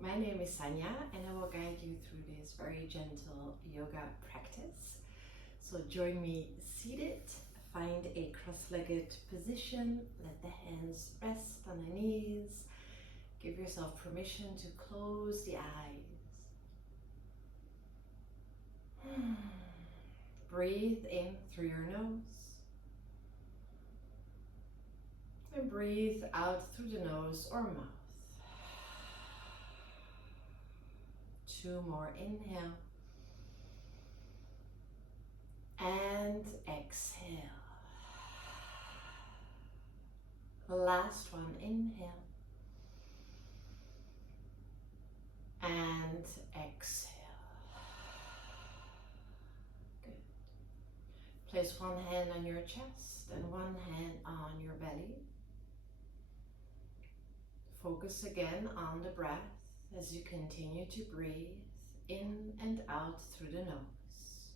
my name is Sanja and I will guide you through this very gentle yoga practice. So join me seated, find a cross-legged position, let the hands rest on the knees, give yourself permission to close the eyes. Breathe in through your nose and breathe out through the nose or mouth. 2 more, inhale and exhale. Last one, inhale and exhale. Good. Place one hand on your chest and one hand on your belly. Focus again on the breath as you continue to breathe in and out through the nose.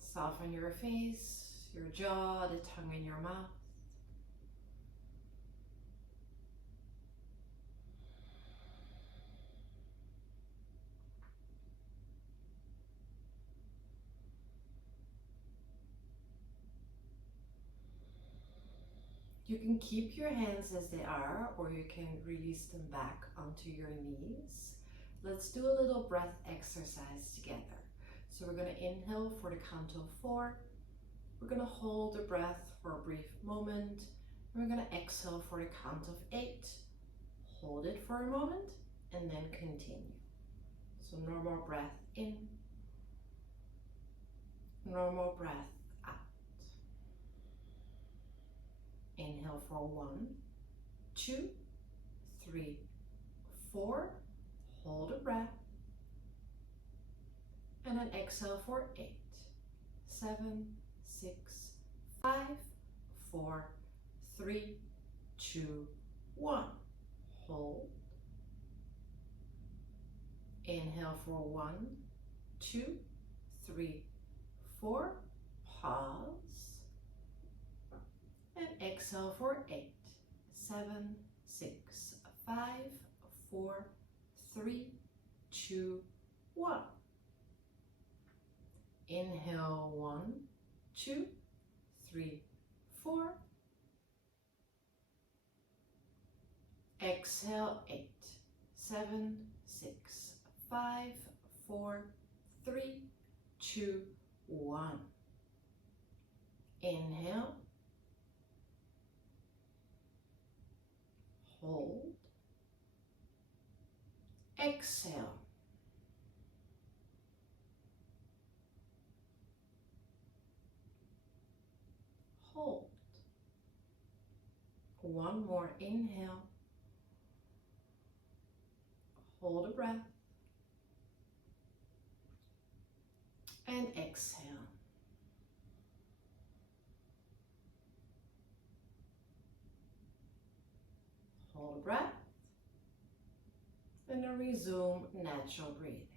Soften your face, your jaw, the tongue in your mouth. You can keep your hands as they are, or you can release them back onto your knees. Let's do a little breath exercise together. So we're going to inhale for the count of 4. We're going to hold the breath for a brief moment. And we're going to exhale for the count of 8. Hold it for a moment and then continue. So normal breath in, normal breath out. Inhale for 1, 2, 3, 4. Hold a breath. And then exhale for 8, 7, 6, 5, 4, 3, 2, 1. Hold. Inhale for 1, 2, 3, 4. Pause. And exhale for 8, 7, 6, 5, 4, 3, 2, 1. Inhale 1, 2, 3, 4. Exhale 8, 7, 6, 5, 4, 3, 2, 1. Inhale. Hold. Exhale. Hold. One more, inhale. Hold a breath. And exhale. Hold a breath. And then resume natural breathing.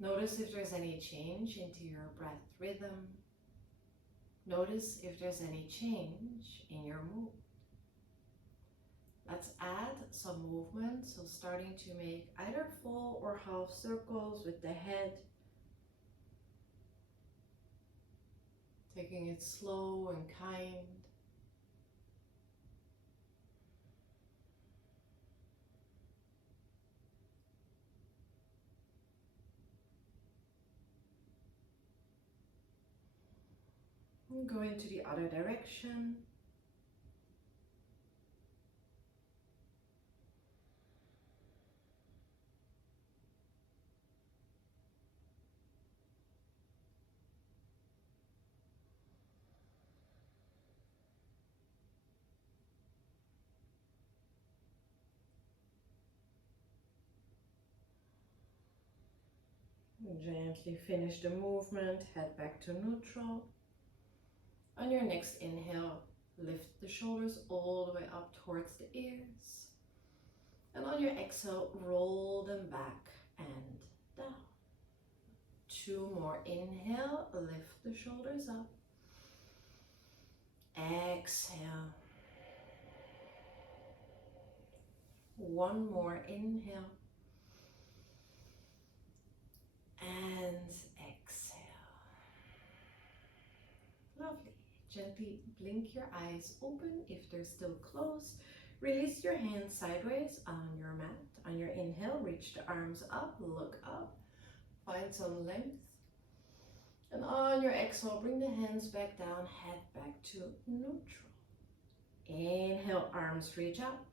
Notice if there's any change into your breath rhythm. Notice if there's any change in your mood. Let's add some movement, so starting to make either full or half circles with the head. Taking it slow and kind. Going to the other direction. Gently finish the movement, head back to neutral. On your next inhale, lift the shoulders all the way up towards the ears. And on your exhale, roll them back and down. 2 more. Inhale, lift the shoulders up. Exhale. 1 more. Inhale. And exhale. Lovely. Gently blink your eyes open if they're still closed. Release your hands sideways on your mat. On your inhale, reach the arms up, look up, find some length. And on your exhale, bring the hands back down, head back to neutral. Inhale, arms reach up.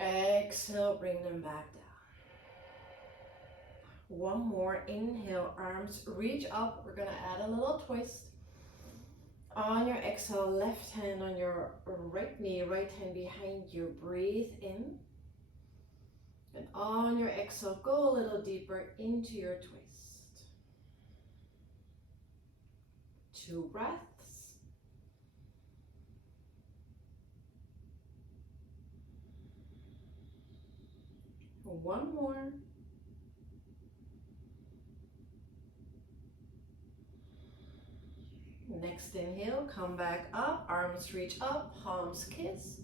Exhale, bring them back down. 1 more. Inhale, arms reach up. We're going to add a little twist. On your exhale, left hand on your right knee, right hand behind you. Breathe in. And on your exhale, go a little deeper into your twist. 2 breaths. One more. Next inhale, come back up, arms reach up, palms kiss.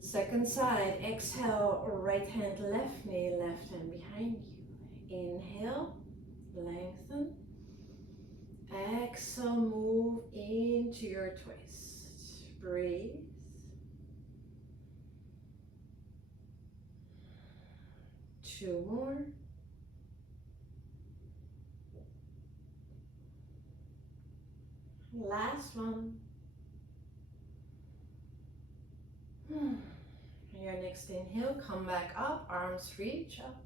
Second side, exhale, right hand, left knee, left hand behind you. Inhale, lengthen. Exhale, move into your twist. Breathe. Two more. Last one. Your next inhale, come back up, arms reach up.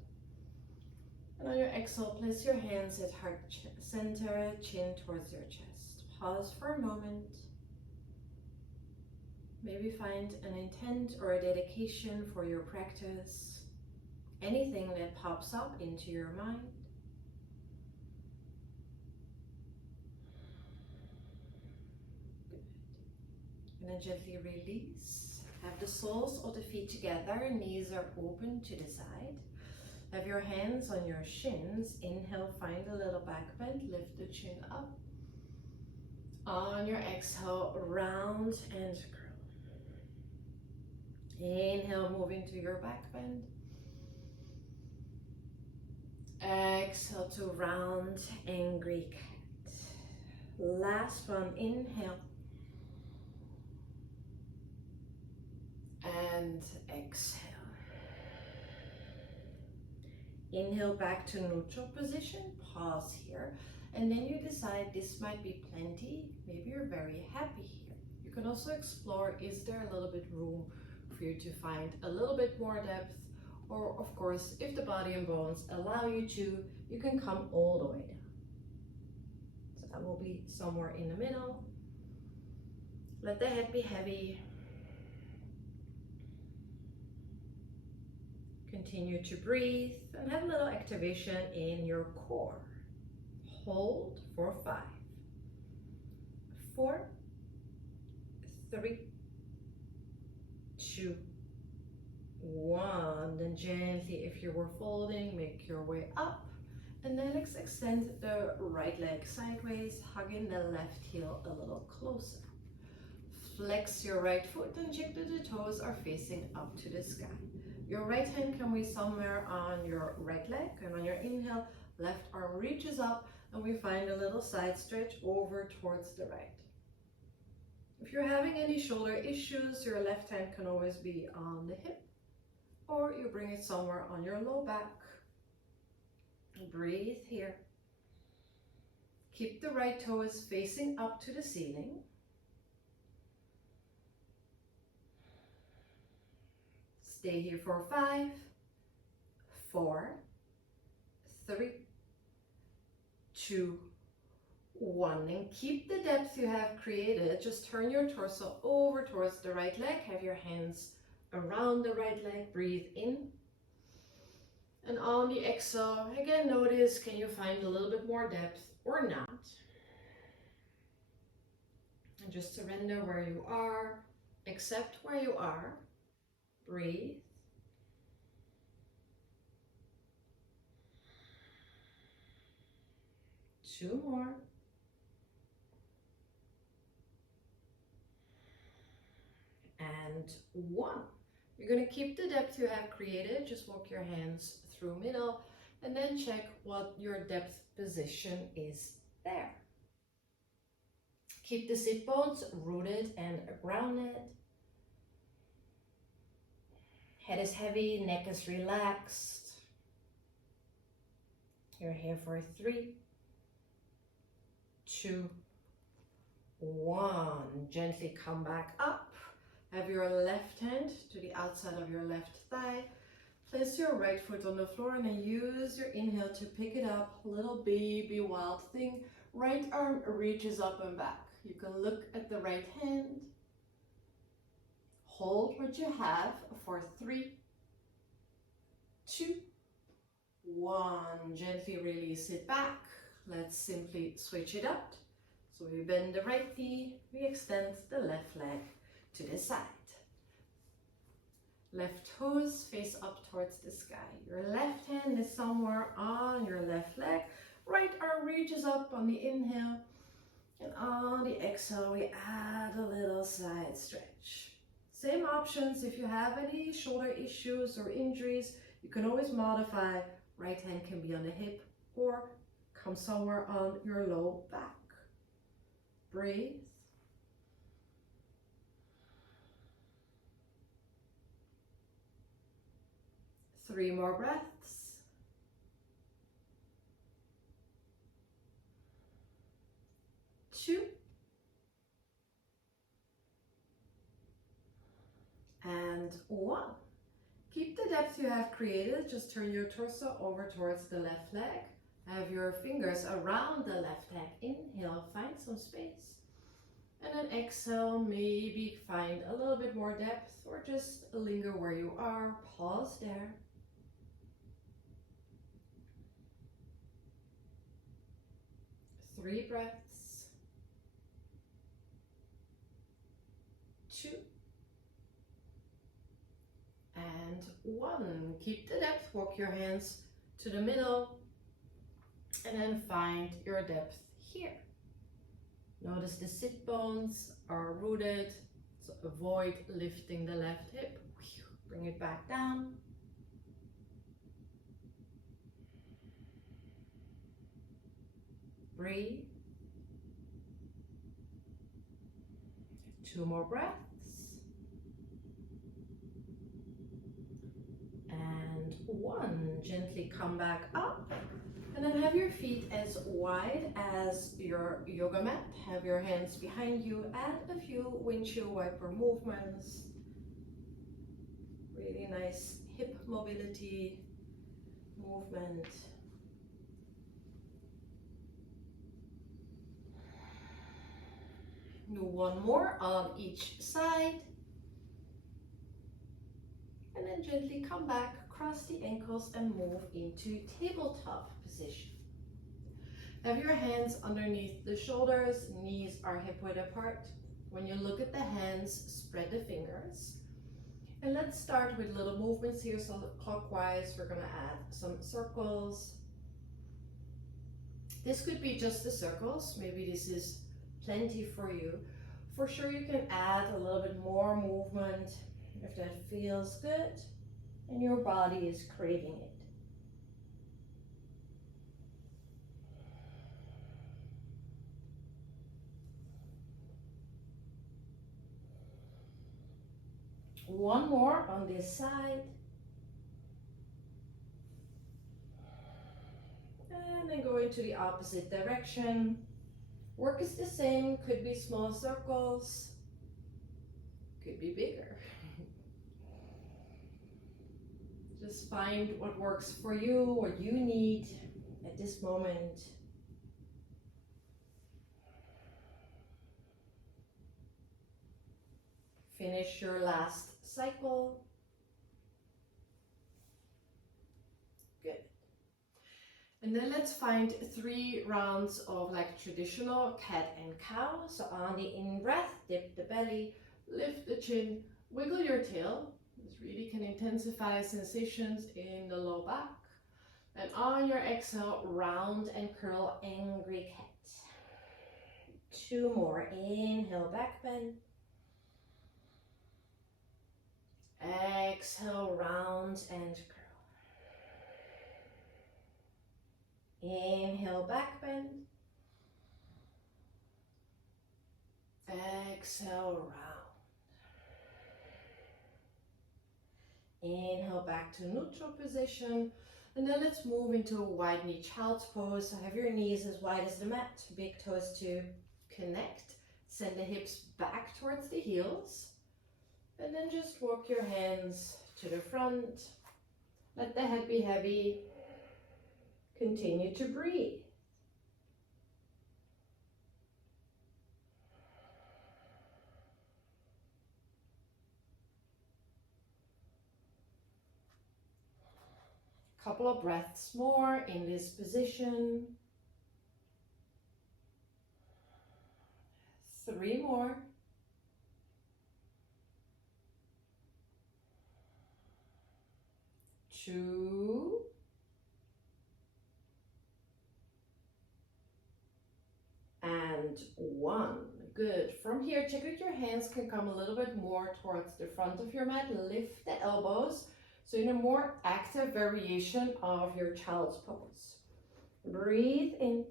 And on your exhale, place your hands at heart center, chin towards your chest. Pause for a moment. Maybe find an intent or a dedication for your practice. Anything that pops up into your mind. Good. And then gently release. Have the soles of the feet together, knees are open to the side. Have your hands on your shins. Inhale, find a little back bend, lift the chin up. On your exhale, round and curl. Inhale, move into your back bend. Exhale to round, angry cat. Last one, inhale. And exhale. Inhale back to neutral position, pause here, and then you decide this might be plenty, maybe you're very happy here. You can also explore, is there a little bit room for you to find a little bit more depth, or of course, if the body and bones allow you to, you can come all the way down. So that will be somewhere in the middle. Let the head be heavy. Continue to breathe and have a little activation in your core. Hold for 5, 4, 3, 2, 1. Then gently, if you were folding, make your way up. And then let's extend the right leg sideways, hugging the left heel a little closer. Flex your right foot and check that the toes are facing up to the sky. Your right hand can be somewhere on your right leg, and on your inhale, left arm reaches up and we find a little side stretch over towards the right. If you're having any shoulder issues, your left hand can always be on the hip, or you bring it somewhere on your low back. Breathe here. Keep the right toes facing up to the ceiling. Stay here for 5, 4, 3, 2, 1. And keep the depth you have created. Just turn your torso over towards the right leg. Have your hands around the right leg. Breathe in. And on the exhale, again, notice, can you find a little bit more depth or not? And just surrender where you are. Accept where you are. Breathe. 2 more. And 1. You're going to keep the depth you have created. Just walk your hands through middle and then check what your depth position is there. Keep the sit bones rooted and grounded. Head is heavy, neck is relaxed. You're here for 3, 2, 1. Gently come back up. Have your left hand to the outside of your left thigh. Place your right foot on the floor and then use your inhale to pick it up. Little baby wild thing. Right arm reaches up and back. You can look at the right hand. Hold what you have for 3, 2, 1. Gently release it back. Let's simply switch it up. So we bend the right knee, we extend the left leg to the side. Left toes face up towards the sky. Your left hand is somewhere on your left leg. Right arm reaches up on the inhale. And on the exhale, we add a little side stretch. Same options if you have any shoulder issues or injuries. You can always modify. Right hand can be on the hip or come somewhere on your low back. Breathe. Three more breaths. Two. And 1. Keep the depth you have created. Just turn your torso over towards the left leg. Have your fingers around the left leg. Inhale, find some space. And then exhale, maybe find a little bit more depth or just linger where you are. Pause there. Three breaths. 2. And 1. Keep the depth. Walk your hands to the middle. And then find your depth here. Notice the sit bones are rooted. So avoid lifting the left hip. Bring it back down. Breathe. 2 more breaths. And 1. Gently come back up. And then have your feet as wide as your yoga mat. Have your hands behind you. Add a few windshield wiper movements. Really nice hip mobility movement. Do 1 more on each side. And then gently come back, cross the ankles and move into tabletop position. Have your hands underneath the shoulders, knees are hip width apart. When you look at the hands, spread the fingers. And let's start with little movements here. So clockwise, we're gonna add some circles. This could be just the circles. Maybe this is plenty for you. For sure, you can add a little bit more movement if that feels good and your body is craving it. One more on this side. And then go into the opposite direction. Work is the same, could be small circles, could be bigger. Just find what works for you, what you need at this moment. Finish your last cycle. Good. And then let's find 3 rounds of like traditional cat and cow. So on the in breath, dip the belly, lift the chin, wiggle your tail. This really can intensify sensations in the low back. And on your exhale, round and curl, angry cat. 2 more. Inhale, back bend. Exhale, round and curl. Inhale, back bend. Exhale, round. Inhale, back to neutral position. And then let's move into a wide knee child's pose. So have your knees as wide as the mat, big toes to connect. Send the hips back towards the heels. And then just walk your hands to the front. Let the head be heavy. Continue to breathe. Couple of breaths more in this position. 3 more. 2. And 1. Good. From here, check if your hands can come a little bit more towards the front of your mat. Lift the elbows. So in a more active variation of your child's pose. Breathe in.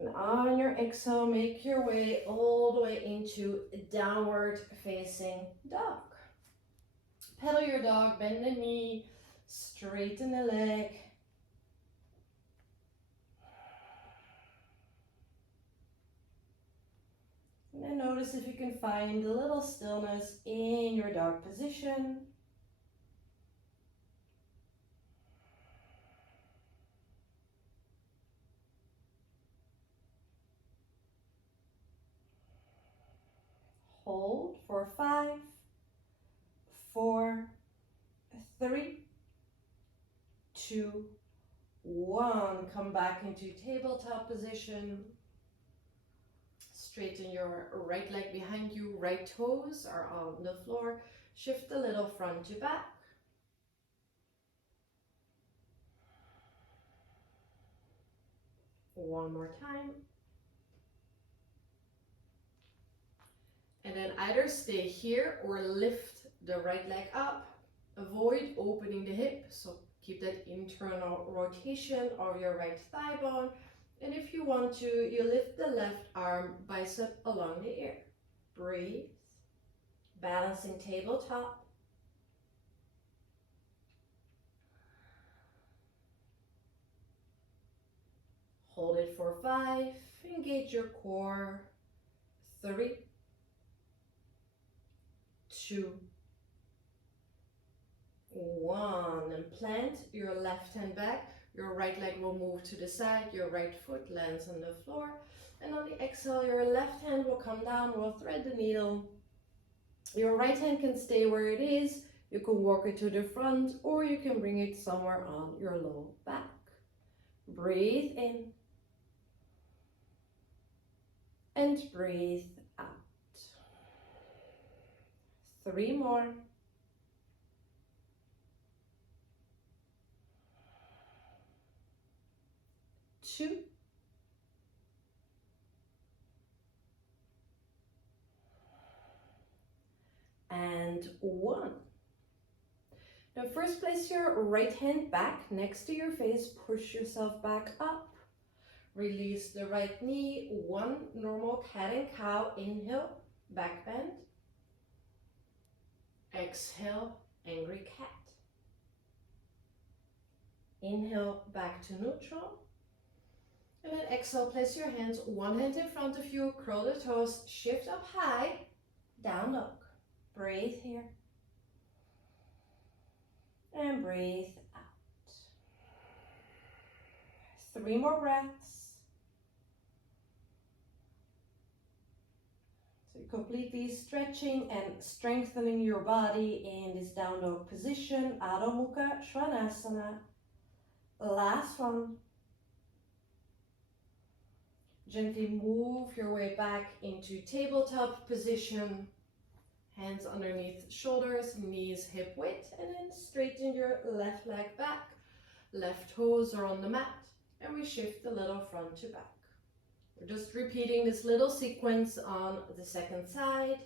And on your exhale, make your way all the way into downward facing dog. Pedal your dog, bend the knee, straighten the leg. And then notice if you can find a little stillness in your dog position. Hold for 5, 4, 3, 2, 1. Come back into tabletop position. Straighten your right leg behind you, right toes are on the floor. Shift a little front to back. One more time. And then either stay here or lift the right leg up. Avoid opening the hip, so keep that internal rotation of your right thigh bone. And if you want to, you lift the left arm bicep along the ear. Breathe. Balancing tabletop. Hold it for 5. Engage your core. 3, 2, 1. And plant your left hand back. Your right leg will move to the side. Your right foot lands on the floor. And on the exhale, your left hand will come down. We'll thread the needle. Your right hand can stay where it is. You can walk it to the front, or you can bring it somewhere on your low back. Breathe in. And breathe out. 3 more. 2. And 1. Now first place your right hand back next to your face. Push yourself back up. Release the right knee. 1 normal cat and cow. Inhale, back bend. Exhale, angry cat. Inhale, back to neutral. And then exhale, place your hands, 1 hand in front of you, curl the toes, shift up high, down dog. Breathe here. And breathe out. 3 more breaths. So completely stretching and strengthening your body in this down dog position. Adho Mukha Svanasana. Last one. Gently move your way back into tabletop position. Hands underneath shoulders, knees hip width, and then straighten your left leg back. Left toes are on the mat, and we shift a little front to back. We're just repeating this little sequence on the second side.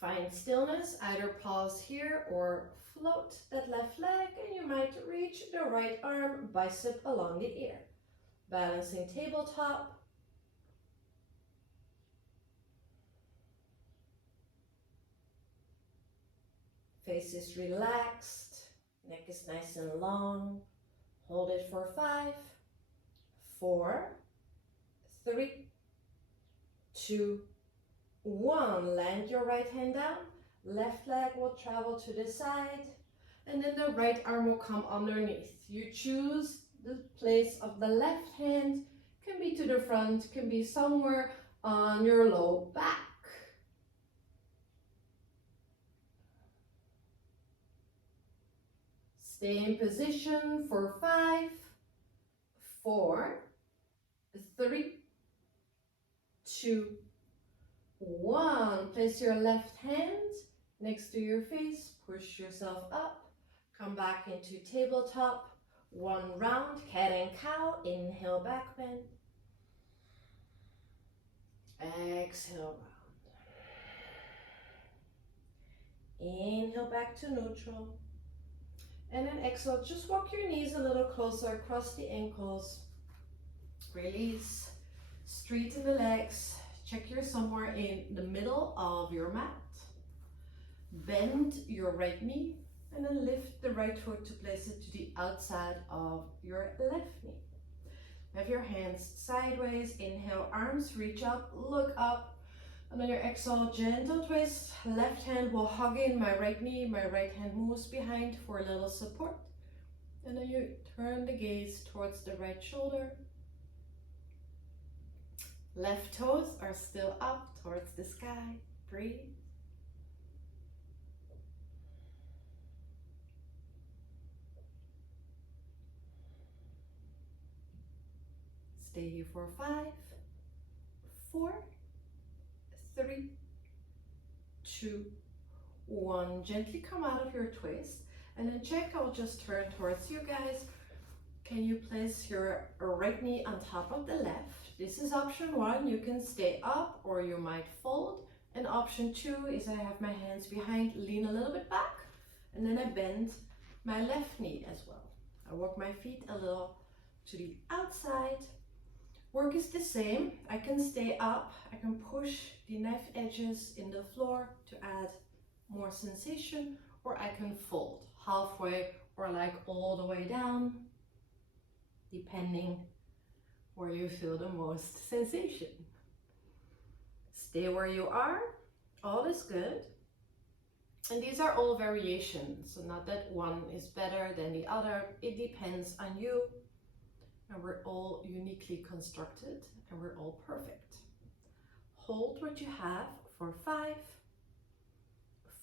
Find stillness, either pause here or float that left leg, and you might reach the right arm, bicep along the ear. Balancing tabletop. Face is relaxed, neck is nice and long. Hold it for 5, 4, 3, 2, 1. Land your right hand down. Left leg will travel to the side, and then the right arm will come underneath. You choose the place of the left hand. Can be to the front, can be somewhere on your low back. Stay in position for 5, 4, 3, 2, 1. Place your left hand next to your face. Push yourself up. Come back into tabletop. 1 round, cat and cow. Inhale, back bend. Exhale, round. Inhale, back to neutral. And then exhale, just walk your knees a little closer, cross the ankles. Release, straighten the legs. Check you're somewhere in the middle of your mat. Bend your right knee and then lift the right foot to place it to the outside of your left knee. Have your hands sideways. Inhale, arms reach up, look up. And on your exhale, gentle twist. Left hand will hug in my right knee. My right hand moves behind for a little support. And then you turn the gaze towards the right shoulder. Left toes are still up towards the sky. Breathe. Stay here for 5, 4, 3, 2, 1. Gently come out of your twist and then check. I'll just turn towards you guys. Can you place your right knee on top of the left? This is option 1. You can stay up or you might fold. And option 2 is I have my hands behind, lean a little bit back, and then I bend my left knee as well. I walk my feet a little to the outside. Work is the same. I can stay up, I can push the knife edges in the floor to add more sensation, or I can fold halfway or like all the way down, depending where you feel the most sensation. Stay where you are, all is good. And these are all variations, so not that one is better than the other. It depends on you. And we're all uniquely constructed and we're all perfect. Hold what you have for 5,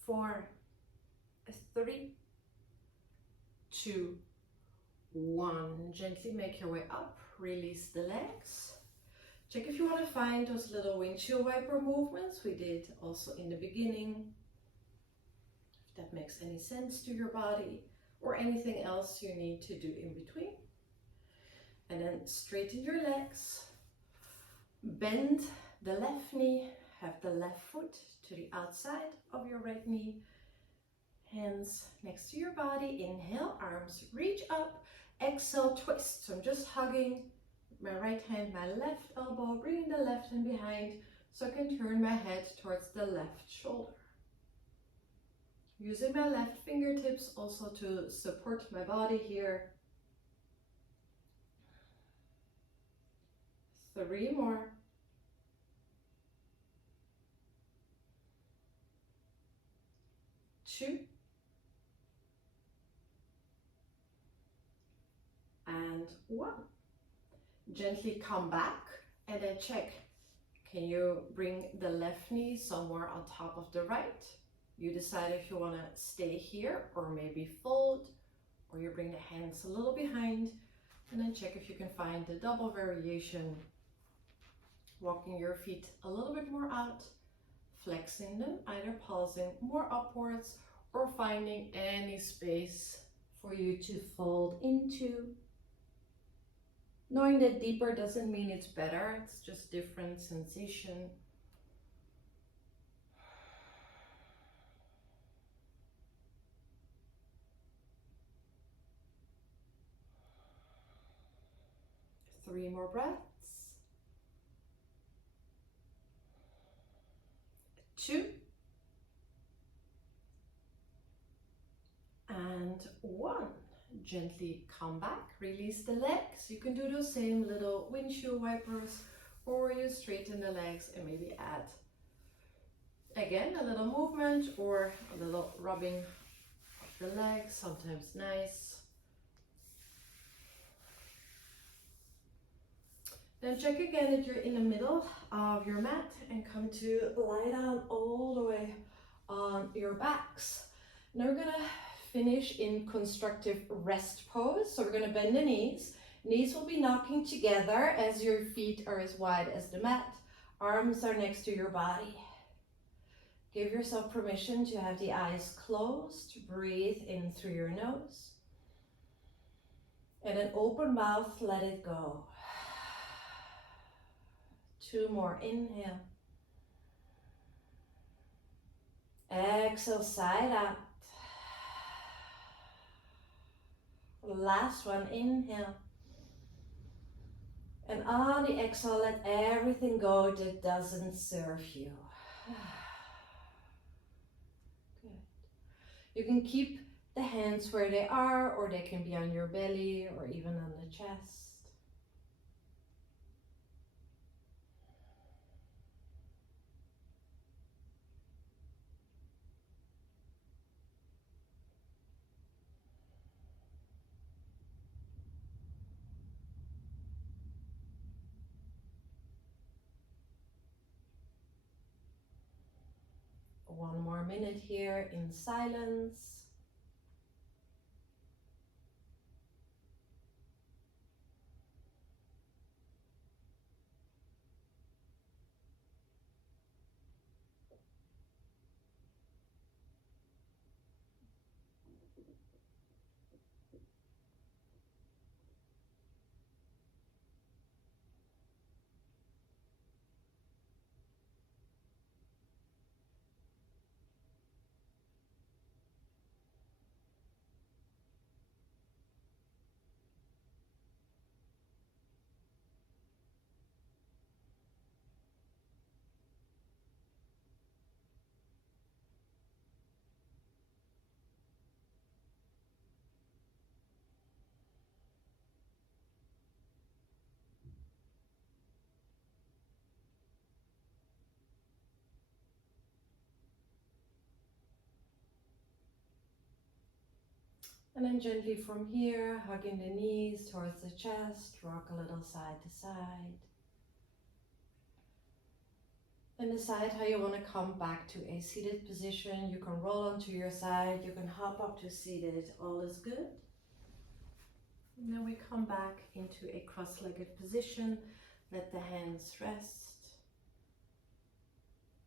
4, 3, 2, 1. Gently make your way up, release the legs. Check if you want to find those little windshield wiper movements we did also in the beginning. If that makes any sense to your body, or anything else you need to do in between. And then straighten your legs, bend the left knee, have the left foot to the outside of your right knee, hands next to your body. Inhale, arms reach up, exhale, twist. So I'm just hugging my right hand, my left elbow, bringing the left hand behind so I can turn my head towards the left shoulder. Using my left fingertips also to support my body here. 3 more. 2. And 1. Gently come back and then check. Can you bring the left knee somewhere on top of the right? You decide if you want to stay here or maybe fold, or you bring the hands a little behind, and then check if you can find the double variation. Walking your feet a little bit more out, flexing them, either pulsing more upwards or finding any space for you to fold into. Knowing that deeper doesn't mean it's better, it's just different sensation. Three more breaths. 2. And 1. Gently come back, release the legs. You can do those same little windshield wipers, or you straighten the legs and maybe add again a little movement or a little rubbing of the legs, sometimes nice. Then check again that you're in the middle of your mat and come to lie down all the way on your backs. Now we're gonna finish in constructive rest pose. So we're gonna bend the knees. Knees will be knocking together as your feet are as wide as the mat. Arms are next to your body. Give yourself permission to have the eyes closed. Breathe in through your nose. And an open mouth, let it go. 2 more, inhale. Exhale, side out. Last one, inhale. And on the exhale, let everything go that doesn't serve you. Good. You can keep the hands where they are, or they can be on your belly or even on the chest. One more minute here in silence. And then gently from here, hugging the knees towards the chest, rock a little side to side. And decide how you want to come back to a seated position. You can roll onto your side, you can hop up to seated, all is good. And then we come back into a cross-legged position. Let the hands rest.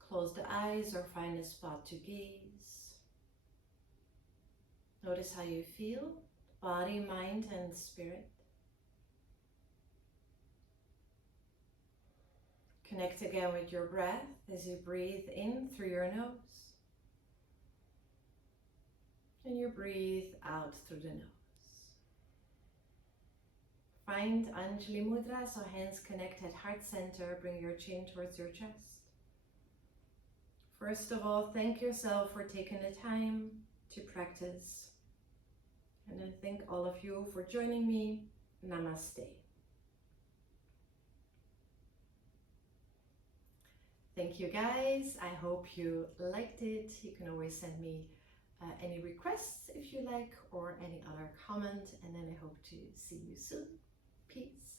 Close the eyes or find a spot to gaze. Notice how you feel, body, mind, and spirit. Connect again with your breath as you breathe in through your nose. And you breathe out through the nose. Find Anjali Mudra, so hands connect at heart center. Bring your chin towards your chest. First of all, thank yourself for taking the time to practice. And I thank all of you for joining me. Namaste. Thank you guys. I hope you liked it. You can always send me any requests if you like, or any other comment. And then I hope to see you soon. Peace.